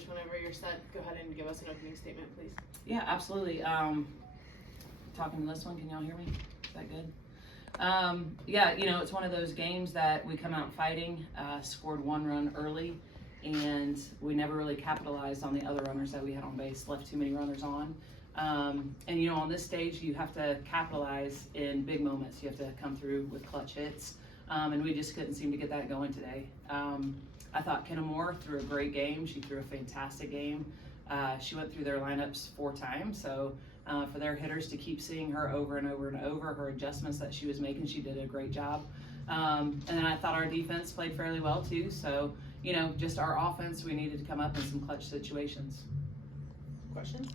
Coach, whenever you're set, go ahead and give us an opening statement, please. Yeah, absolutely. Talking to this one, can y'all hear me? Is that good? Yeah, it's one of those games that we come out fighting, scored one run early, and we never really capitalized on the other runners that we had on base, left too many runners on. And on this stage, you have to capitalize in big moments. You have to come through with clutch hits, and we just couldn't seem to get that going today. I thought Kenna Moore threw a great game. She threw a fantastic game. She went through their lineups 4 times, so for their hitters to keep seeing her over and over and over, her adjustments that she was making, she did a great job. And then I thought our defense played fairly well too, so just our offense, we needed to come up in some clutch situations. Questions?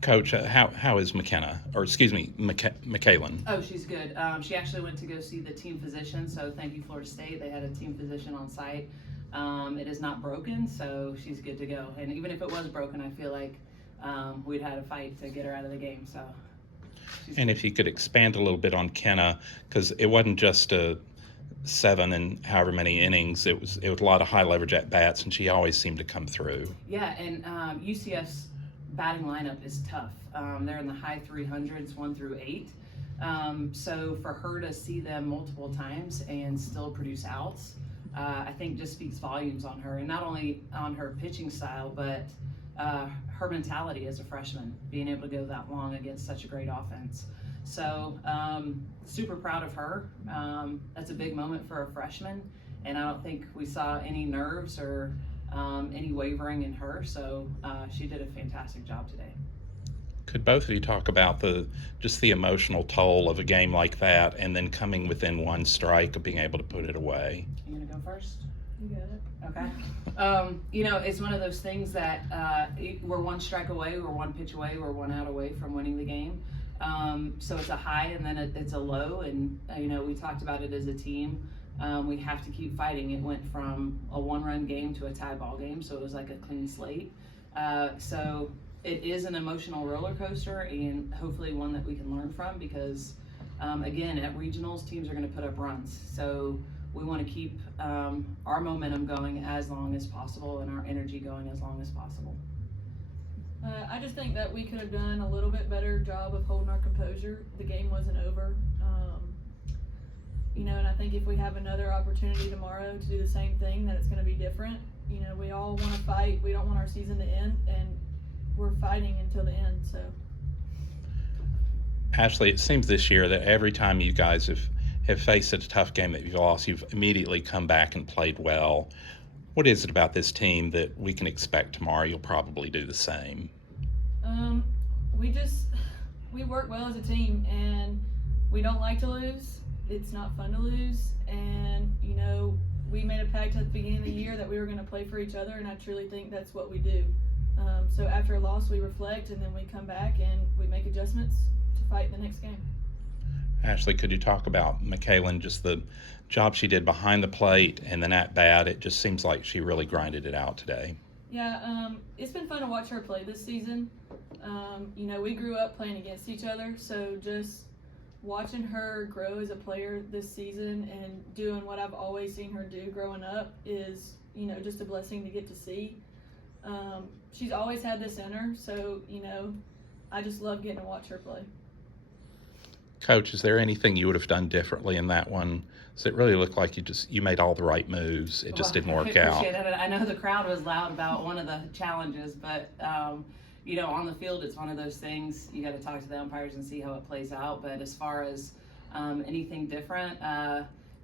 Coach, how is McKenna, or excuse me, McKaylin? Oh, she's good. She actually went to go see the team physician, so thank you, Florida State. They had a team physician on site. It is not broken, so she's good to go. And even if it was broken, I feel like we'd had a fight to get her out of the game. So. And if you could expand a little bit on Kenna, because it wasn't just a 7 and however many innings, it was a lot of high leverage at bats, and she always seemed to come through. Yeah, and UCF's batting lineup is tough. They're in the high 300s, 1 through 8. So for her to see them multiple times and still produce outs, I think just speaks volumes on her, and not only on her pitching style, but her mentality as a freshman, being able to go that long against such a great offense. So super proud of her. That's a big moment for a freshman, and I don't think we saw any nerves or any wavering in her, so she did a fantastic job today. Could both of you talk about just the emotional toll of a game like that, and then coming within 1 strike of being able to put it away? You gonna go first? You got it. Okay. It's one of those things that we're 1 strike away, we're 1 pitch away, we're 1 out away from winning the game. So it's a high and then it's a low, and we talked about it as a team. We have to keep fighting. It went from a 1-run game to a tie ball game, so it was like a clean slate. So it is an emotional roller coaster, and hopefully one that we can learn from, because again, at regionals, teams are going to put up runs. So we want to keep our momentum going as long as possible and our energy going as long as possible. I just think that we could have done a little bit better job of holding our composure. The game wasn't over. And I think if we have another opportunity tomorrow to do the same thing, that it's going to be different. We all want to fight. We don't want our season to end, and we're fighting until the end. So, Ashley, it seems this year that every time you guys have faced a tough game that you've lost, you've immediately come back and played well. What is it about this team that we can expect tomorrow you'll probably do the same? We work well as a team, and we don't like to lose. It's not fun to lose, and we made a pact at the beginning of the year that we were going to play for each other, and I truly think that's what we do. So after a loss, we reflect, and then we come back and we make adjustments to fight the next game. Ashley, could you talk about McKaylin, just the job she did behind the plate and then at bat? It just seems like she really grinded it out today. Yeah, it's been fun to watch her play this season. We grew up playing against each other, so just watching her grow as a player this season and doing what I've always seen her do growing up is, just a blessing to get to see. She's always had this in her, so, I just love getting to watch her play. Coach, is there anything you would have done differently in that one? Does it really look like you made all the right moves? It just didn't work out. I know the crowd was loud about one of the challenges, but on the field, it's one of those things you got to talk to the umpires and see how it plays out. But as far as anything different,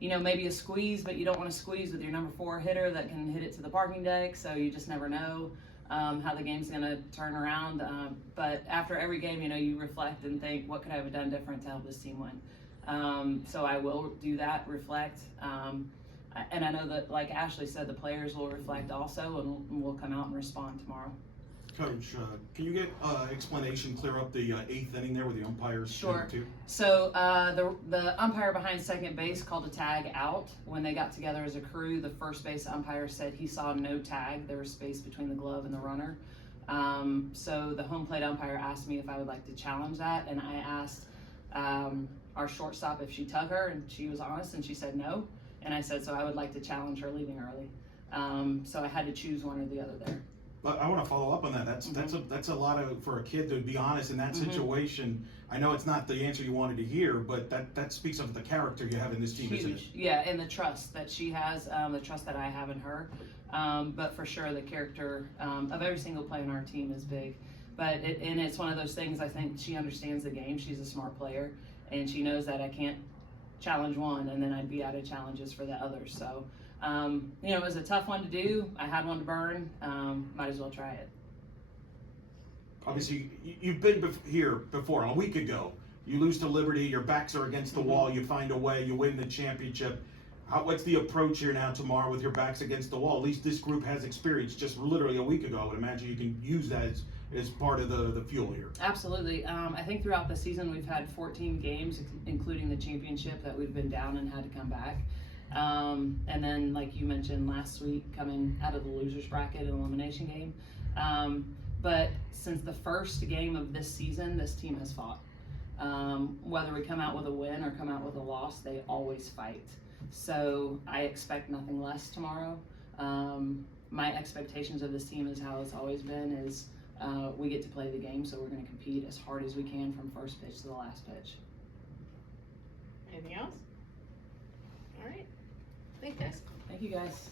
maybe a squeeze, but you don't want to squeeze with your number 4 hitter that can hit it to the parking deck. So you just never know how the game's going to turn around. But after every game, you reflect and think, what could I have done different to help this team win? So I will do that, reflect. And I know that, like Ashley said, the players will reflect also, and we'll come out and respond tomorrow. Coach, can you get explanation, clear up the 8th inning there with the umpires? Sure. Too? So the umpire behind second base called a tag out. When they got together as a crew, the first base umpire said he saw no tag. There was space between the glove and the runner. So the home plate umpire asked me if I would like to challenge that, and I asked our shortstop if she'd tug her, and she was honest and she said no. And I said, so I would like to challenge her leaving early. So I had to choose one or the other there. But I want to follow up on that. That's a lot of, for a kid to be honest in that situation. I know it's not the answer you wanted to hear, but that speaks of the character you have in this team, isn't it? Huge, yeah, and the trust that she has, the trust that I have in her. But for sure, the character of every single player on our team is big. But it's one of those things. I think she understands the game. She's a smart player, and she knows that I can't challenge one and then I'd be out of challenges for the others. So, it was a tough one to do. I had one to burn. Might as well try it. Obviously, you've been here before. A week ago, you lose to Liberty. Your backs are against the wall. You find a way. You win the championship. What's the approach here now tomorrow with your backs against the wall? At least this group has experience just literally a week ago. I would imagine you can use that as part of the fuel here. Absolutely. I think throughout the season we've had 14 games, including the championship, that we've been down and had to come back. And then, like you mentioned last week, coming out of the losers bracket and elimination game. But since the first game of this season, this team has fought. Whether we come out with a win or come out with a loss, they always fight. So I expect nothing less tomorrow. My expectations of this team is how it's always been, is we get to play the game, so we're going to compete as hard as we can from first pitch to the last pitch. Anything else? All right. Thanks, guys. Thank you, guys.